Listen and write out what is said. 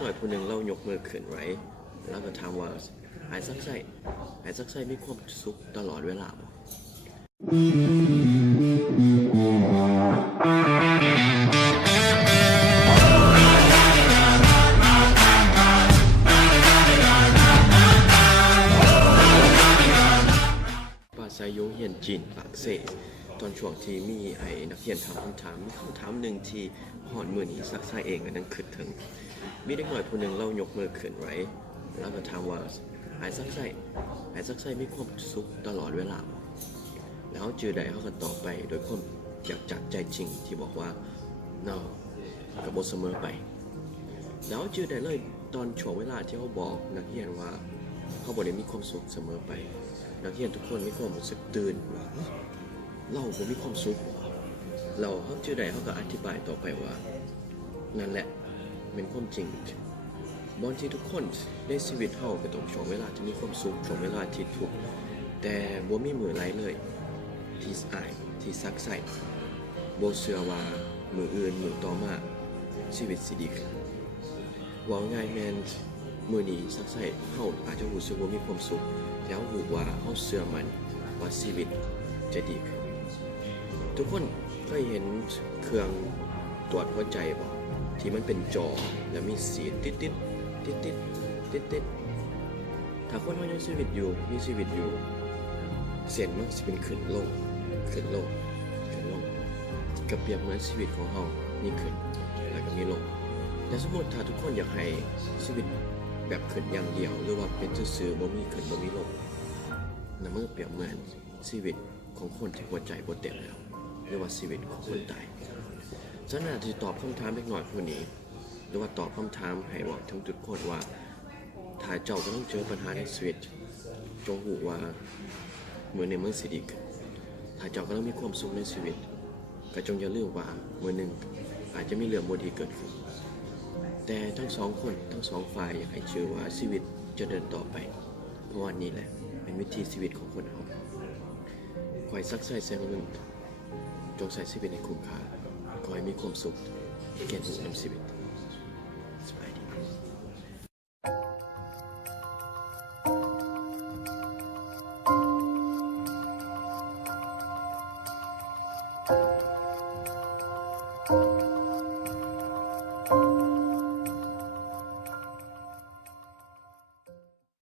หน่อยคนหนึ่งเรายกมือขึ้นไว้แล้วก็ถามว่าหายซักไส้มีความสุขตลอดเวลาบ่ภาษาโยเฮียนจีนปากเซ่ตอนช่วงที่มีนักเรียนถามคำถามหนึ่งที่หอนมือนี้ซักไส้เองก็นั่งขึ้นถึงมีเด็กหน่อยคนหนึ่งเรายกมือขึ้นไว้แล้วก็ถามว่าหายซักไส้มีความสุขตลอดเวลาบ่แล้วจือใดเขาก็ตอบไปโดยความอยากจากใจจริงที่บอกว่า no กับบทเสมอไปแล้วจือใดเลยตอนช่วงเวลาที่เขาบอกนักเรียนว่าเขาบอกได้มีความสุขเสมอไปนักเรียนทุกคนมีความรู้สึกตื่นว่าเราบ่มีความสุขเราเขาจือใดเขาก็อธิบายต่อไปว่านั่นแหละเป็นความจริงบางทีทุกคนในชีวิตเฮาก็ต้องช่วงเวลาที่มีความสุขช่วงเวลาที่ทุกข์แต่บ่มีมื้อไหลเลยที่อายที่ซักไส้บ่เชื่อว่ามื้ออื่นมื้อต่อมาชีวิตสิดีขึ้นเว้าง่ายแม่นมื้อนี้ซักไส้เฮาอาจจะรู้สึกว่ามีความสุขแล้วรู้ว่าเฮาเชื่อมั่นว่าชีวิตจะดีขึ้นทุกคนเคยเห็นเครื่องตรวจหัวใจบ่ที่มันเป็นจอแล้วมีสีติดถ้าคนเขายังมีชีวิตอยู่เส้นมันจะเป็นขึ้นลงก็เปรียบเหมือนชีวิตของเขามีขึ้นแล้วก็มีลงแต่สมมติถ้าทุกคนอยากให้ชีวิตแบบขึ้นอย่างเดียวหรือว่าเป็นซื่อๆบ่มีขึ้นบ่มีลงนั่นมันเปรียบเหมือนชีวิตของคนที่หัวใจบ่เต็มแล้วหรือว่าชีวิตของคนตายฉะนั้นที่ตอบคำถามเล็กน้อยผู้นี้หรือว่าตอบคำถามให้บอกถึงทุกคนว่าถ้าเจ้าก็ต้องเจอปัญหาในชีวิตจงหูว่ามื้อนี้มันสิดีขึ้นถ้าเจ้าก็ต้องมีความสุขในชีวิตก็จงอย่าลืมว่ามื้อหนึ่งอาจจะมีเรื่องบ่ดีเกิดขึ้นแต่ทั้งสองคนทั้งสองฝ่ายอยากให้เชื่อว่าชีวิตจะเดินต่อไปเพราะว่านี่แหละเป็นวิถีชีวิตของคนเราคอยซักไส้แซงมันจงใช้ชีวิตให้คุ้มค่าขอให้มีความสุขแก่ทุกชีวิต